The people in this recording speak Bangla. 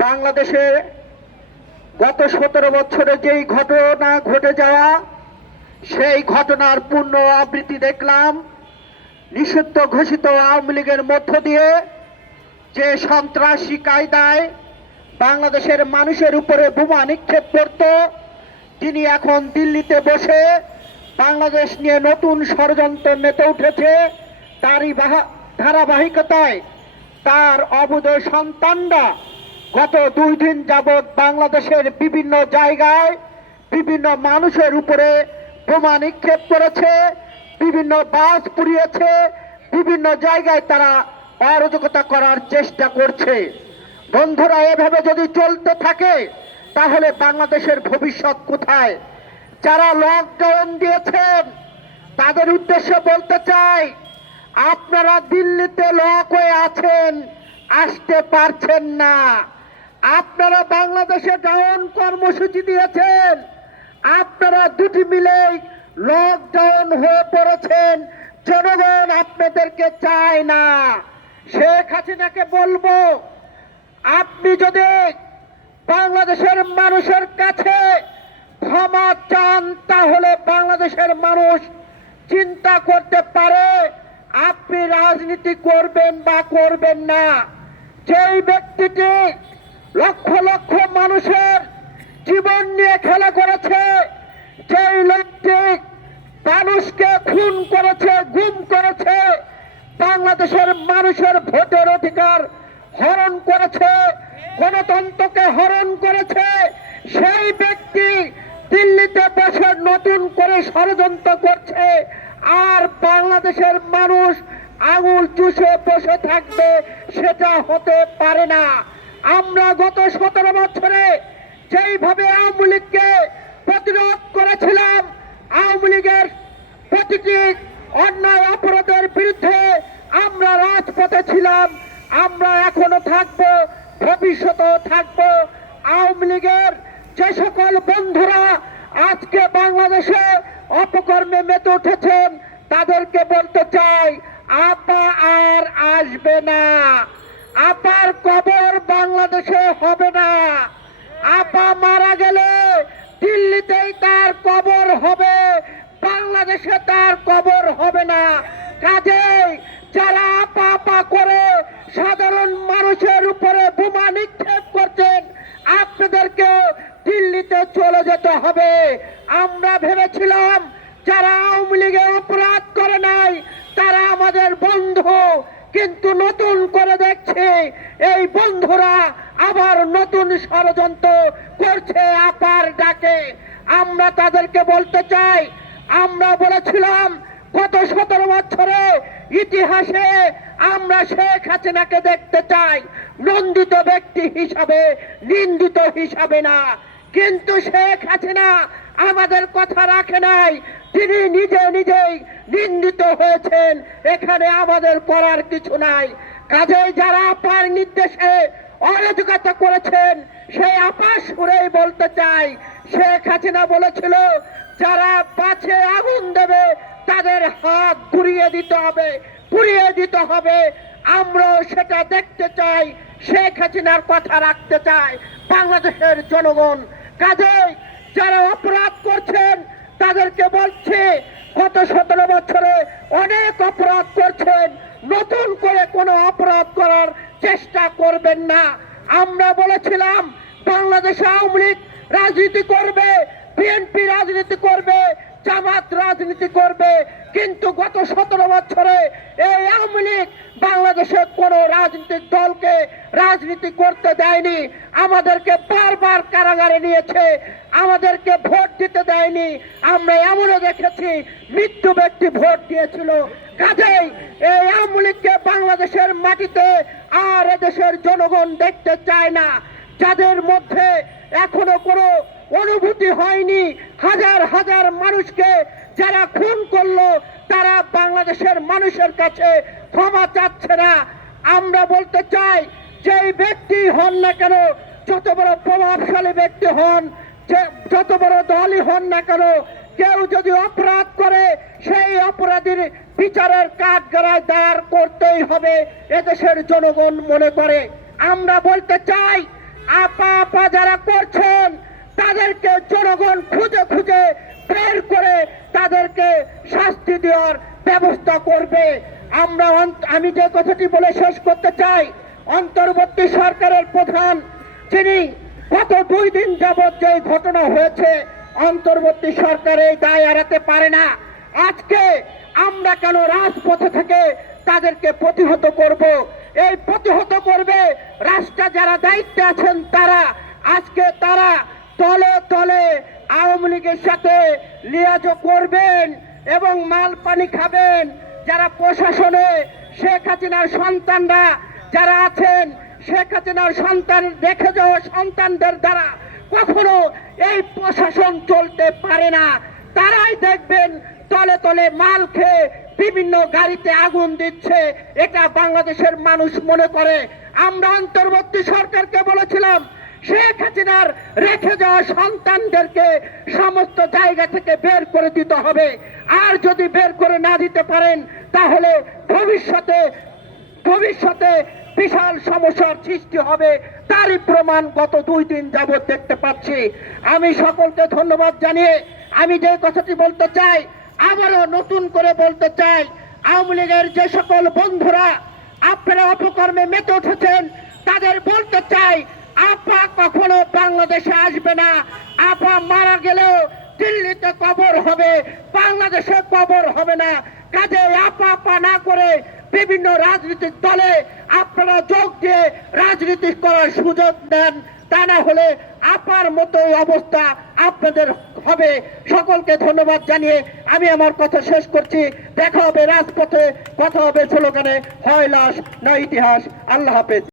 বাংলাদেশে গত সতেরো বছরে যেই ঘটনা ঘটে যাওয়া, সেই ঘটনার পূর্ণ আবৃত্তি দেখলাম। নিষিদ্ধ ঘোষিত আওয়ামী লীগের মধ্য দিয়ে যে সন্ত্রাসী কায়দায় বাংলাদেশের মানুষের উপরে বোমা নিক্ষেপ করত, তিনি এখন দিল্লিতে বসে বাংলাদেশ নিয়ে নতুন ষড়যন্ত্র মেতে উঠেছে, তারই বাহা- ধারাবাহিকতায় তার অবুধ সন্তানরা গত দুই দিন যাবৎ বাংলাদেশের বিভিন্ন জায়গায় বিভিন্ন মানুষের উপরে বোমা নিক্ষেপ করেছে, বিভিন্ন বাস পুড়িয়েছে, বিভিন্ন জায়গায় তারা অরাজকতা করার চেষ্টা করছে। বন্ধুরা, এভাবে যদি চলতে থাকে, তাহলে বাংলাদেশের ভবিষ্যৎ কোথায়? যারা লকডাউন দিয়েছেন, তাদের উদ্দেশ্যে বলতে চাই, আপনারা দিল্লিতে লক হয়ে আছেন, আসতে পারছেন না। আপনারা বাংলাদেশে ডাউন কর্মসূচি দিয়েছেন। আপনারা দুটি মিলেই লকডাউন হয়ে পড়েছেন। জনগণ আপনাদেরকে চায় না। শেখ হাসিনাকে বলব, আপনি যদি বাংলাদেশের মানুষের কাছে ক্ষমা চান, তাহলে বাংলাদেশের মানুষ চিন্তা করতে পারে, আপনি রাজনীতি করবেন বা করবেন না। যেই ব্যক্তিটি লক্ষ লক্ষ মানুষের জীবন নিয়ে খেলা করেছে। যেই লোকটি মানুষকে খুন করেছে, গুম করেছে, বাংলাদেশের মানুষের ভোটের অধিকার হরণ করেছে, গণতন্ত্রকে হরণ করেছে, সেই ব্যক্তি দিল্লিতে বসে নতুন করে ষড়যন্ত্র করছে, আর বাংলাদেশের মানুষ আঙুল চুষে বসে থাকবে, সেটা হতে পারে না। আমরা গত সতেরো বছরে যেইভাবে আওয়ামী লীগকে প্রতিরোধ করেছিলাম, আওয়ামী লীগের প্রতিটি অন্যায় অপরাধের বিরুদ্ধে আমরা রাজপথে ছিলাম, আমরা এখনও থাকব, ভবিষ্যতেও থাকব। আওয়ামী লীগের যে সকল বন্ধুরা আজকে বাংলাদেশে অপকর্মে মেতে উঠেছেন, তাদেরকে বলতে চাই, আপা আর আসবে না। আপার কবর বাংলাদেশে হবে না। আপা মারা গেলে দিল্লিতেই তার কবর হবে, বাংলাদেশে তার কবর হবে না। কাজেই যারা আপা আপা করে সাধারণ মানুষের উপরে বোমা নিক্ষেপ করছেন, আপনাদেরকে দিল্লিতে চলে যেতে হবে। আমরা ভেবেছিলাম যারা আওয়ামী লীগে অপরাধ করে নাই, তারা আমাদের বন্ধু। কিন্তু নতুন করে দেখছে এই বন্ধুরা আবার নতুন ষড়যন্ত্র করছে আপার ডাকে। আমরা তাদেরকে বলতে চাই, আমরা বলেছিলাম গত সতেরো বছরে ইতিহাসে আমরা শেখ হাসিনাকে দেখতে চাই, নন্দিত ব্যক্তি হিসাবে, নিন্দিত হিসাবে না। কিন্তু শেখ হাসিনা আমাদের কথা রাখে নাই। তিনি নিজে নিজেই নিন্দিত হয়েছেন। এখানে আমাদের করার কিছু নাই। কাজেই যারা আপার নির্দেশে অরাজকতা করেছেন, সেই আপাস সুরেই বলতে চাই। শেখ হাসিনা বলেছিল, যারা পাছে আগুন দেবে, তাদের হাত ঘুরিয়ে দিতে হবে, পুড়িয়ে দিতে হবে। আমরাও সেটা দেখতে চাই, শেখ হাসিনার কথা রাখতে চাই। বাংলাদেশের জনগণ, কাজেই যারা অপরাধ করছেন, তাদেরকে বলছে, গত সতেরো বছরে অনেক অপরাধ করছেন, নতুন করে কোনো অপরাধ করার চেষ্টা করবেন না। আমরা বলেছিলাম, বাংলাদেশে আওয়ামী লীগ রাজনীতি করবে, বিএনপি রাজনীতি করবে, জামাত রাজনীতি করবে, কিন্তু গত সতেরো বছরে এই আওয়ামী লীগ বাংলাদেশের কোন রাজনৈতিক দলকে রাজনীতি করতে দেয়নি, আমাদেরকে বারবার কারাগারে নিয়েছে, আমাদেরকে ভোট দিতে দেয়নি। আমরা এমনও দেখেছি, মৃত্যু ব্যক্তি ভোট দিয়েছিল। কাজেই এই আওয়ামী লীগকে বাংলাদেশের মাটিতে আর এদেশের জনগণ দেখতে চায় না। যাদের মধ্যে এখনও কোনো অনুভূতি হয়নি, হাজার হাজার মানুষকে যারা খুন করল, তারা বাংলাদেশের মানুষের কাছে ক্ষমা চাচ্ছে না। আমরা বলতে চাই যে ব্যক্তি হন না কেন, যত বড় প্রভাবশালী ব্যক্তি হন যত বড় দলই হন না কেন, কেউ যদি অপরাধ করে, সেই অপরাধীর বিচারের কাঠ গড়ায় দাঁড় করতেই হবে, এদেশের জনগণ মনে করে। আমরা বলতে চাই, আপা আপা যারা করছেন, তাদেরকে জনগণ খুঁজে খুঁজে বের করে তাদেরকে শাস্তি দেওয়ার ব্যবস্থা করবে। আমরা আমি যে কথাটি বলে শেষ করতে চাই, অন্তর্বর্তী সরকারের প্রধান যিনি গত দুই দিন যাবৎ যে ঘটনা হয়েছে, অন্তর্বর্তী সরকার এই দায় এড়াতে পারে না। আজকে আমরা কেন রাজপথে থেকে তাদেরকে প্রতিহত করব? এই প্রতিহত করবে রাষ্ট্রে যারা দায়িত্বে আছেন তারা। আজকে তারা তলে তলে আওয়ামী লীগের সাথে লিয়াজ করবেন এবং মাল পানি খাবেন। যারা প্রশাসনে শেখ হাসিনার সন্তানরা যারা আছেন, শেখ হাসিনার সন্তান রেখে যাওয়া সন্তানদের দ্বারা কখনো এই প্রশাসন চলতে পারে না। তারাই দেখবেন তলে তলে মাল খেয়ে বিভিন্ন গাড়িতে আগুন দিচ্ছে। এটা বাংলাদেশের মানুষ মনে করে। আমরা অন্তর্বর্তী সরকারকে বলেছিলাম শেখ হাসিনার রেখে যাওয়া সন্তানদেরকে সমস্ত জায়গা থেকে বের করে দিতে হবে। আর যদি বের করে না দিতে পারেন, তাহলে ভবিষ্যতে ভবিষ্যতে বিশাল সমস্যার সৃষ্টি হবে। তারই প্রমাণ গত দুই দিন যাবৎ দেখতে পাচ্ছি। আমি সকলকে ধন্যবাদ জানিয়ে আমি যে কথাটি বলতে চাই, আবারও নতুন করে বলতে চাই, আওয়ামী লীগের যে সকল বন্ধুরা, আপনারা অপকর্মে মেতে উঠেছেন, তাদের বলতে চাই আপা কখনো বাংলাদেশে আসবে না। আপা মারা গেলেও দিল্লিতে কবর হবে, বাংলাদেশে কবর হবে না। কাজে আপা আপা না করে বিভিন্ন রাজনৈতিক দলে আপনারা যোগ দিয়ে রাজনীতি করার সুযোগ দেন। তা না হলে আপার মতো অবস্থা আপনাদের হবে। সকলকে ধন্যবাদ জানিয়ে আমি আমার কথা শেষ করছি। দেখা হবে রাজপথে, কথা হবে স্লোগানে, হয় লাশ না ইতিহাস। আল্লাহ হাফেজ।